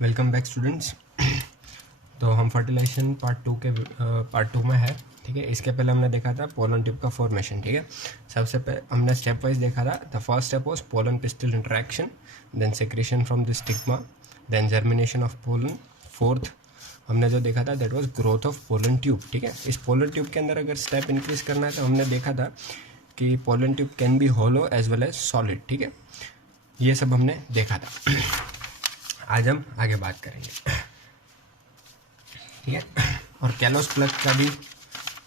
Welcome back students. तो हम fertilisation part two में है। ठीक है, इसके पहले हमने देखा था पोलन ट्यूब का फॉर्मेशन। ठीक है, सबसे पहले हमने स्टेप वाइज देखा था। The first step was pollen pistil interaction, then secretion from the stigma, then germination of pollen. Fourth हमने जो देखा था that was growth of pollen tube. ठीक है, इस पोलन ट्यूब के अंदर अगर स्टेप इंक्रीज करना है तो हमने देखा था कि pollen tube can be hollow as well as solid. ठीक है, ये सब हमने देखा था। आज हम आगे बात करेंगे। ठीक है, और कैलोस प्लग का भी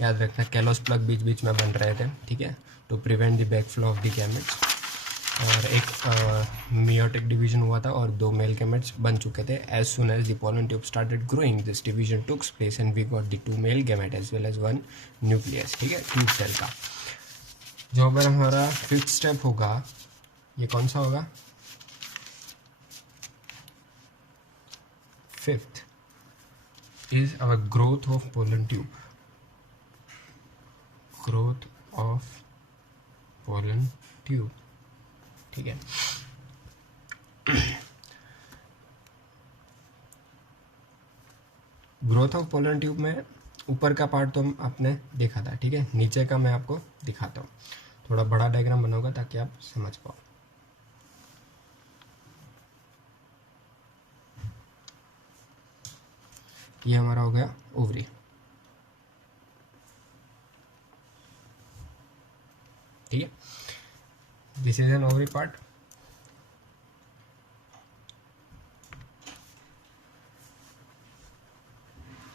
याद रखना, कैलोस प्लग बीच बीच में बन रहे थे। ठीक है, to prevent the back flow of the gametes. और एक मियोटिक डिवीजन हुआ था और 2 मेल गैमेट्स बन चुके थे। As soon as the pollen tube started growing, this division took place and we got the 2 male gamete as well as 1 nucleus. ठीक है, ट्यूब सेल का। जो अगर हमारा 5th स्टेप होगा, ये कौन सा होगा? 5th is our growth of pollen tube. Growth of pollen tube. ठीक है, ग्रोथ ऑफ पोलन ट्यूब में ऊपर का पार्ट तो आपने देखा था। ठीक है, नीचे का मैं आपको दिखाता हूँ। थोड़ा बड़ा डायग्राम बनाऊंगा ताकि आप समझ पाओ। ये हमारा हो गया ओवरी। ठीक है, this is N ovary part.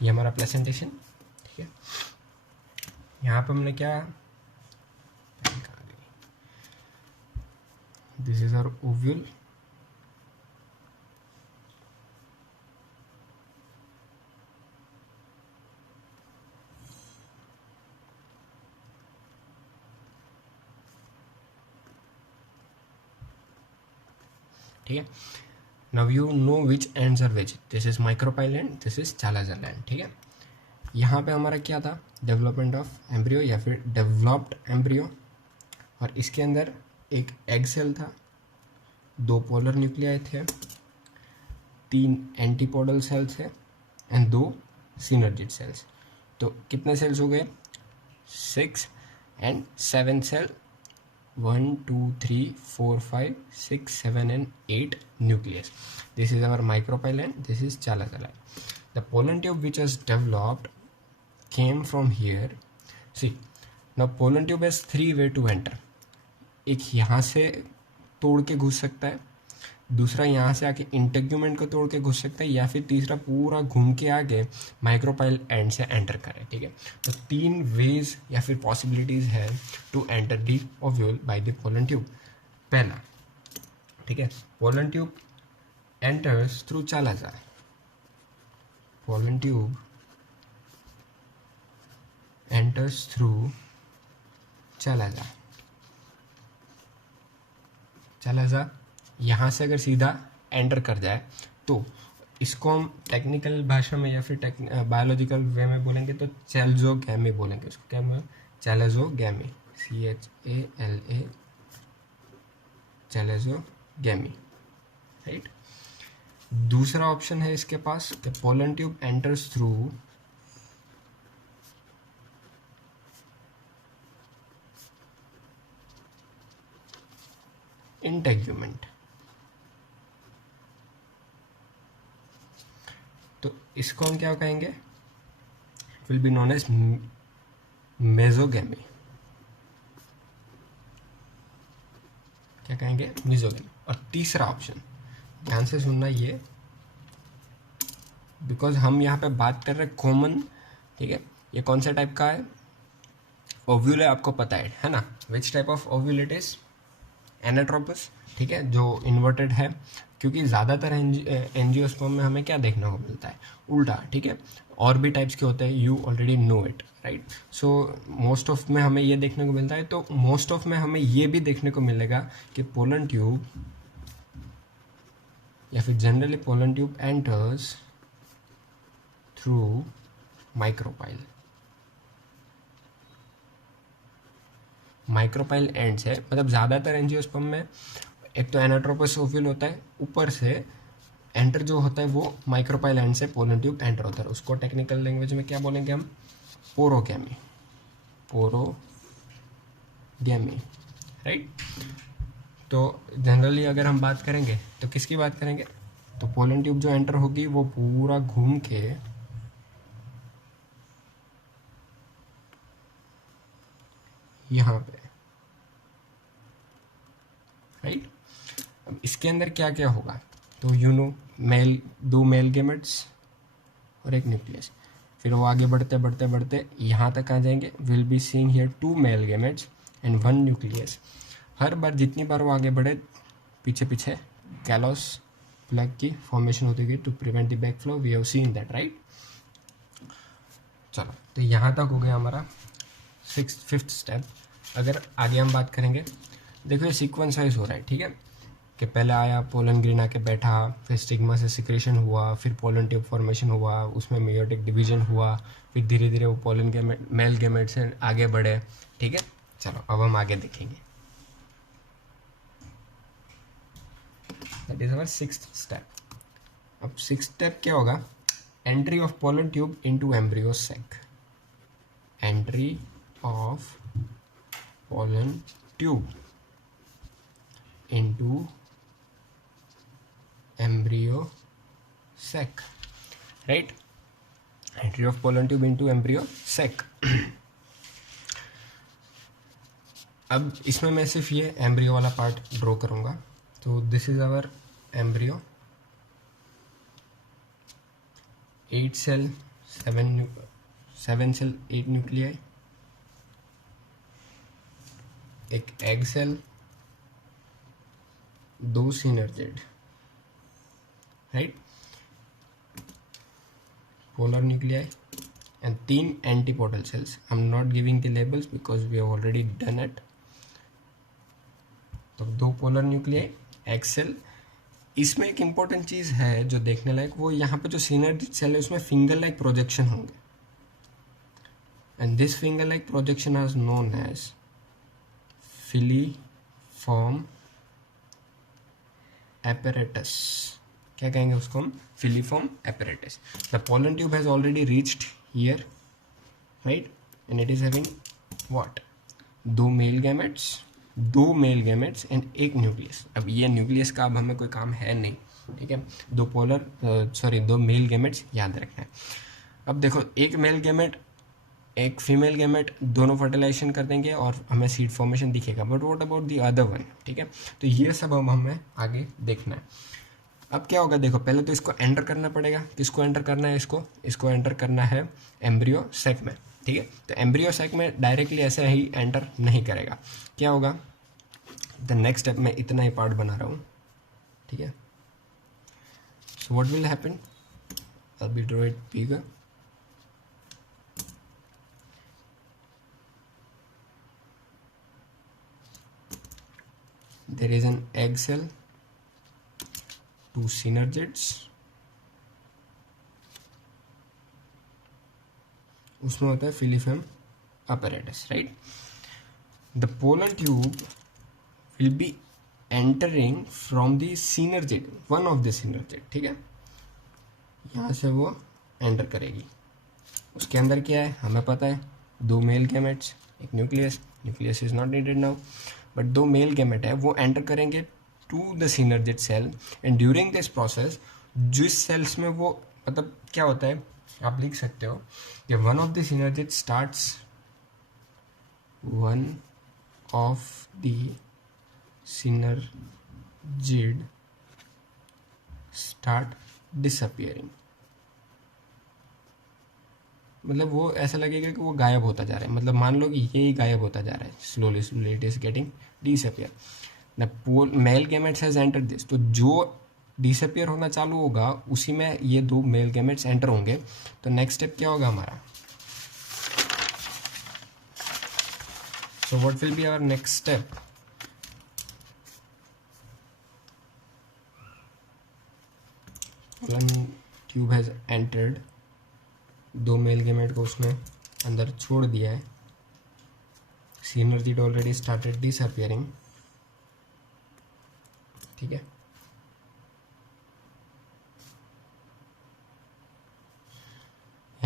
ये हमारा प्लेसेंटेशन। ठीक है, यहाँ पे हमने क्या, दिस इज आवर ओव्यूल। ठीक है, now you know which ends are which. This is micropyle end this is chalazal end. ठीक है, यहाँ पे हमारा क्या था, डेवलपमेंट ऑफ एम्ब्रियो या फिर डेवलप्ड एम्ब्रियो। और इसके अंदर एक एग सेल था, 2 पोलर न्यूक्लियाई थे, 3 एंटीपोडल सेल्स है एंड 2 सिनर्जिड सेल्स। तो कितने सेल्स हो गए? 6 and 7 cell, 1 2 3 4 5 6 7 and 8 nucleus. This is our micropyle and this is chalazala. The pollen tube which was developed came from here. See, now pollen tube has 3 way to enter. एक यहाँ से तोड़ के घुस सकता है, दूसरा यहाँ से आके इंटेग्यूमेंट को तोड़ के घुस सकता है, या फिर तीसरा पूरा घूम के आके माइक्रोपाइल एंड से एंटर करे। ठीक है, तो 3 वेज या फिर पॉसिबिलिटीज है to enter the ovule by the pollen tube. पहला, ठीक है, pollen tube enters through chalaza. Pollen tube enters through chalaza. Chalaza यहाँ से अगर सीधा एंटर कर जाए तो इसको हम टेक्निकल भाषा में या फिर बायोलॉजिकल वे में बोलेंगे तो चैल्जोगैमी बोलेंगे। इसको क्या बोलेंगे? Chalazogamy, CHALA, chalazogamy. राइट। दूसरा ऑप्शन है इसके पास, the pollen tube enters through integument. तो इसको हम क्या कहेंगे? Will be known as mesogamy. क्या कहेंगे? मेजोगैमी। और तीसरा ऑप्शन, ध्यान से सुनना ये, बिकॉज हम यहाँ पे बात कर रहे हैं कॉमन। ठीक है, ये कौन सा टाइप का है? ओव्यूल है, आपको पता है ना? Which type of ovule it is? Anatropous. ठीक है, जो इन्वर्टेड है, क्योंकि ज़्यादातर एंजियोस्पर्म में हमें क्या देखने को मिलता है? उल्टा। ठीक है, और भी टाइप्स के होते हैं, you already know it, right. So most of में हमें ये देखने को मिलता है। तो मोस्ट ऑफ में हमें ये भी देखने को मिलेगा कि पोलन ट्यूब या फिर generally pollen tube enters through micropyle. Micropyle ends है, मतलब ज़्यादातर एंजियोस्पर्म में एक तो एनाट्रोपस ओव्यूल होता है, ऊपर से एंटर जो होता है वो माइक्रोपाइल एंड से पोलन ट्यूब एंटर होता है, उसको टेक्निकल लैंग्वेज में क्या बोलेंगे हम, पोरोगैमी, पोरोगैमी, राइट। तो जनरली अगर हम बात करेंगे तो किसकी बात करेंगे, तो पोलन ट्यूब जो एंटर होगी वो पूरा घूम के यहाँ पे, राइट। अब इसके अंदर क्या क्या होगा, तो मेल, 2 मेल गेमेट्स और एक न्यूक्लियस, फिर वो आगे बढ़ते बढ़ते बढ़ते यहाँ तक आ जाएंगे, will be seeing here 2 male gametes and 1 nucleus. हर बार जितनी बार वो आगे बढ़े पीछे पीछे कैलोस प्लग की फॉर्मेशन होती गई to prevent the back flow, we have seen that, right. चलो, तो यहाँ तक हो गया हमारा 5th स्टेप। अगर आगे हम बात करेंगे, देखो ये सीक्वेंस वाइज हो रहा है, ठीक है, कि पहले आया पोलन ग्रीन आके बैठा, फिर स्टिग्मा से सिक्रेशन हुआ, फिर पोलन ट्यूब फॉर्मेशन हुआ, उसमें मेयोटिक डिवीजन हुआ, फिर धीरे धीरे वो पोलन गेमेट मेल गेमेट से आगे बढ़े, ठीक है। चलो अब हम आगे देखेंगे, that is our 6th step. अब 6th स्टेप क्या होगा, entry of pollen tube into embryo sac, entry of pollen tube into embryo sac, right, entry of pollen tube into embryo sac। अब इसमें मैं सिर्फ ये एम्ब्रियो वाला पार्ट ड्रॉ करूंगा, तो this is our embryo, 8 cell 7 cell 8 nuclei, एक egg cell, 2 synergid, right, polar nuclei and 3 antipodal cells. I'm not giving the labels because we have already done it. तो 2 polar nuclei, egg cell। इसमें एक important चीज़ है जो देखने लायक, वो यहाँ पे जो सिनर्जिड सेल है उसमें फिंगर लाइक प्रोजेक्शन होंगे, and this finger like projection is known as filiform apparatus। क्या कहेंगे उसको हम, filiform apparatus। The pollen tube has already reached here, right, and it is having what, 2 male gametes and 1 nucleus. अब ये nucleus का अब हमें कोई काम है नहीं, ठीक है, 2 मेल गैमेट्स याद रखना है। अब देखो, एक मेल गैमेट एक फीमेल गैमेट दोनों फर्टिलाइजेशन कर देंगे और हमें सीड फॉर्मेशन दिखेगा, but what about the other one, ठीक है। तो ये सब अब हमें आगे देखना है। अब क्या होगा, देखो पहले तो इसको एंटर करना पड़ेगा, किसको एंटर करना है, इसको एंटर करना है एम्ब्रियो सैक में, ठीक है। तो एम्ब्रियो सैक में डायरेक्टली ऐसे ही एंटर नहीं करेगा, क्या होगा, द नेक्स्ट स्टेप में इतना ही पार्ट बना रहा हूँ, ठीक है। सो व्हाट विल हैपन, अभी draw it bigger, there is an egg cell, 2 synergids, उसमें होता है filiform apparatus, right। the pollen tube will be entering from the synergid, one of the synergid, ठीक है, यहाँ से वो एंटर करेगी। उसके अंदर क्या है हमें पता है, 2 मेल गैमेट्स, एक nucleus is not needed now, but 2 male gamete है, वो एंटर करेंगे to the synergid cell, and during this process जिस सेल्स में वो, मतलब क्या होता है, आप लिख सकते हो कि one of the synergid start disappearing, मतलब वो ऐसा लगेगा कि वो गायब होता जा रहा है, मतलब मान लो कि ये ही गायब होता जा रहा है, slowly it is getting disappear. The male gametes has entered this, तो जो डिसअपियर होना चालू होगा उसी में ये 2 मेल गैमेट्स एंटर होंगे। तो नेक्स्ट स्टेप क्या होगा हमारा, so what will be our next step, pollen tube has entered, 2 male gamete को उसने अंदर छोड़ दिया है, सिनर्जिड ऑलरेडी स्टार्टेड डिसअपियरिंग, ठीक है।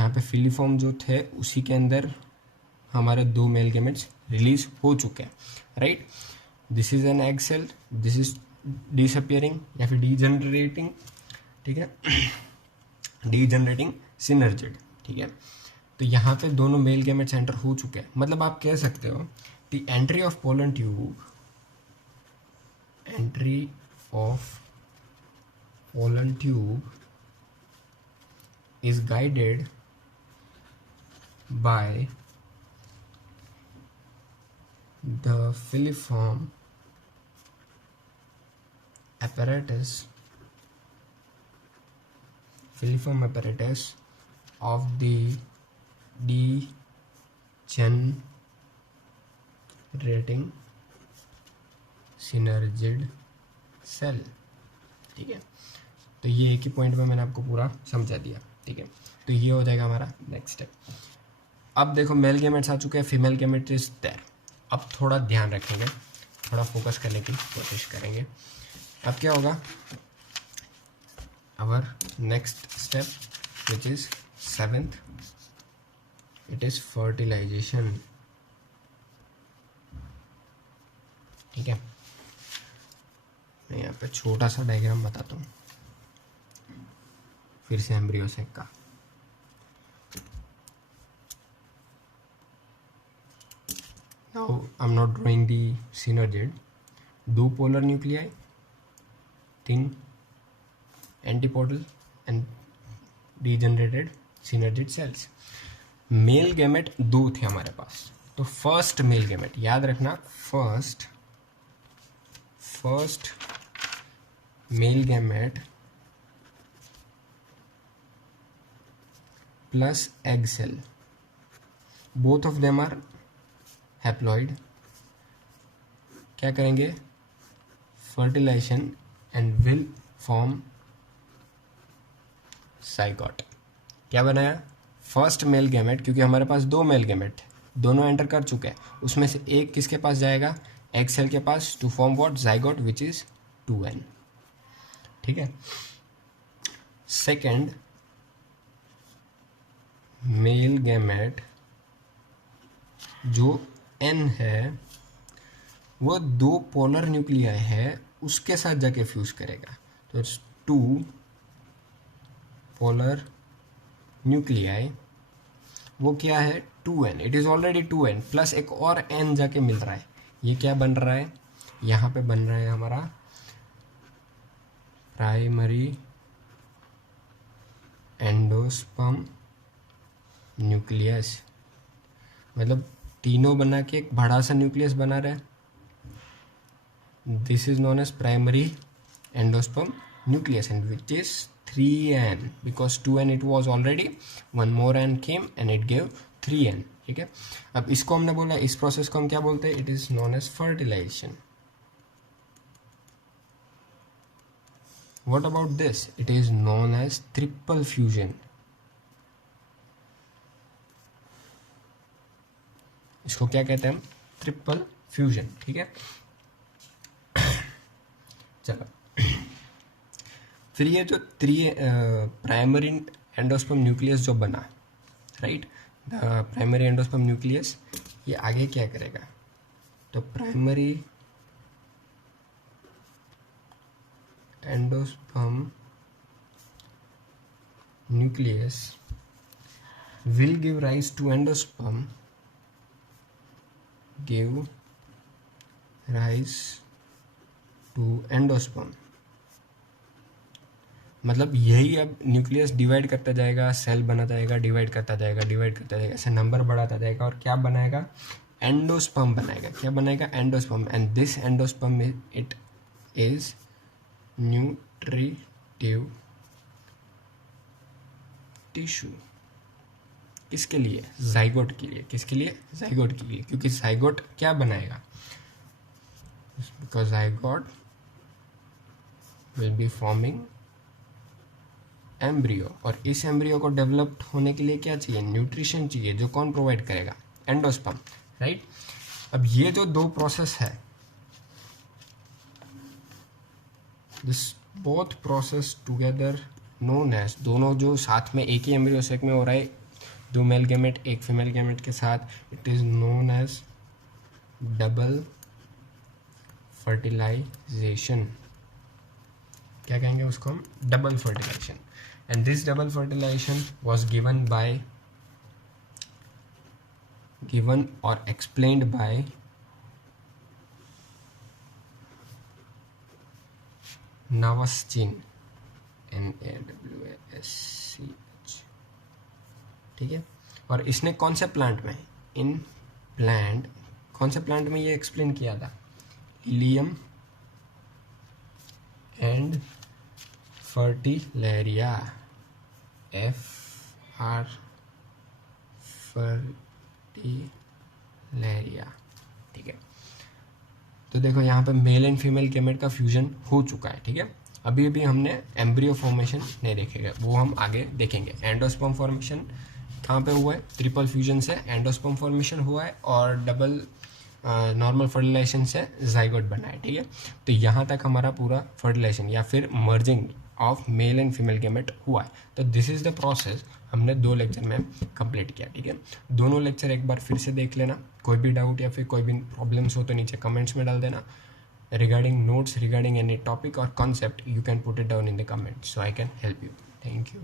यहाँ पे फिलीफॉर्म जो थे उसी के अंदर हमारे 2 मेल गेमेट्स रिलीज हो चुके हैं, right. This is an egg cell, this is disappearing या फिर डीजनरेटिंग, ठीक है, डीजनरेटिंग सिनर्जिड, ठीक है। तो यहाँ पे दोनों मेल गेमेट्स एंटर हो चुके हैं। मतलब आप कह सकते हो the entry of pollen tube, entry of pollen tube is guided by the filiform apparatus of the degenerating synergid cell, ठीक है। तो ये एक ही पॉइंट में मैंने आपको पूरा समझा दिया, ठीक है। तो ये हो जाएगा हमारा नेक्स्ट स्टेप। अब देखो मेल गेमेट्स आ चुके हैं, फीमेल गेमेट इज देयर। अब थोड़ा ध्यान रखेंगे, थोड़ा फोकस करने की कोशिश करेंगे। अब क्या होगा, our next step which is 7th, it is fertilization, ठीक है। मैं यहाँ पे छोटा सा डायग्राम बताता हूँ फिर से एम्ब्रियो सेक का। Now I am not drawing the synergid, 2 polar nuclei, 3 antipodal end degenerated synergid cells. Male gamete 2 थे हमारे पास। तो फर्स्ट मेल गैमेट याद रखना, first male gamete plus egg cell, both of them are haploid, क्या करेंगे, fertilization and will form zygote। क्या बनाया, first male gamete, क्योंकि हमारे पास 2 मेल गैमेट दोनों एंटर कर चुके हैं, उसमें से एक किसके पास जाएगा, एग सेल के पास, to form what, zygote which is 2n, ठीक है। सेकेंड मेल गैमेट जो n है वो 2 पोलर न्यूक्लियाई है, उसके साथ जाके फ्यूज करेगा। तो 2 पोलर न्यूक्लियाई, वो क्या है, 2n, it is already 2n plus एक और n जाके मिल रहा है। ये क्या बन रहा है, यहाँ पे बन रहा है हमारा प्राइमरी एंडोस्पर्म न्यूक्लियस। मतलब तीनों बना के एक बड़ा सा न्यूक्लियस बना रहा है। This is known as primary endosperm nucleus and which is 3n because 2n it was already, one more n came and it gave 3n, ठीक है। अब इसको हमने बोला, इस प्रोसेस को हम क्या बोलते हैं, it is known as fertilization. What about this, it is known as triple fusion. इसको क्या कहते हैं हम, ट्रिपल फ्यूजन, ठीक है। चलो फिर ये जो प्राइमरी एंडोस्पर्म न्यूक्लियस जो बना, right, the primary endosperm nucleus, ये आगे क्या करेगा, तो primary endosperm nucleus will give rise to endosperm, give rise to endosperm। मतलब यही अब न्यूक्लियस डिवाइड करता जाएगा, सेल बना जाएगा, डिवाइड करता जाएगा, डिवाइड करता जाएगा, ऐसे नंबर बढ़ाता जाएगा और क्या बनाएगा, एंडोस्पर्म बनाएगा। क्या बनाएगा, endosperm. And this endosperm it is nutritive tissue. किसके लिए, जाइगोट के लिए। किसके लिए, जाइगोट के लिए, क्योंकि जाइगोट क्या बनाएगा, because zygote will be forming embryo. और इस एम्ब्रियो को डेवलप होने के लिए क्या चाहिए, न्यूट्रिशन चाहिए, जो कौन प्रोवाइड करेगा, एंडोस्पर्म, राइट। अब ये जो 2 प्रोसेस है, this both process together known as, दोनों जो साथ में एक ही एम्ब्रियो सेक में हो रहा है, दो मेल गैमेट एक फीमेल गैमेट के साथ, it is known as double fertilization. क्या कहेंगे उसको हम? Double fertilization. And this double fertilization was given or explained by Navaschin, NAWASCH, ठीक है। और इसने कौन से प्लांट में, कौन से प्लांट में ये एक्सप्लेन किया था? इलियम एंड फर्टिलेरिया, FR फर्टिलेरिया, ठीक है। तो देखो यहाँ पे मेल एंड फीमेल गैमेट का फ्यूजन हो चुका है, ठीक है। अभी हमने एम्ब्रियो फॉर्मेशन नहीं देखेगा, वो हम आगे देखेंगे। एंडोस्पर्म फॉर्मेशन कहाँ पे हुआ है? ट्रिपल फ्यूजन से एंडोस्पर्म फॉर्मेशन हुआ है और डबल नॉर्मल फर्टिलाइजेशन से जाइगोट बना है, ठीक है। तो यहाँ तक हमारा पूरा फर्टिलाइजेशन या फिर merging of male and female gamete हुआ है। तो दिस इज़ द प्रोसेस हमने 2 लेक्चर में कंप्लीट किया, ठीक है। दोनों लेक्चर एक बार फिर से देख लेना। कोई भी डाउट या फिर कोई भी प्रॉब्लम्स हो तो नीचे कमेंट्स में डाल देना। Regarding notes, regarding any topic और concept, you can put it down in the comment so I can help you. Thank you.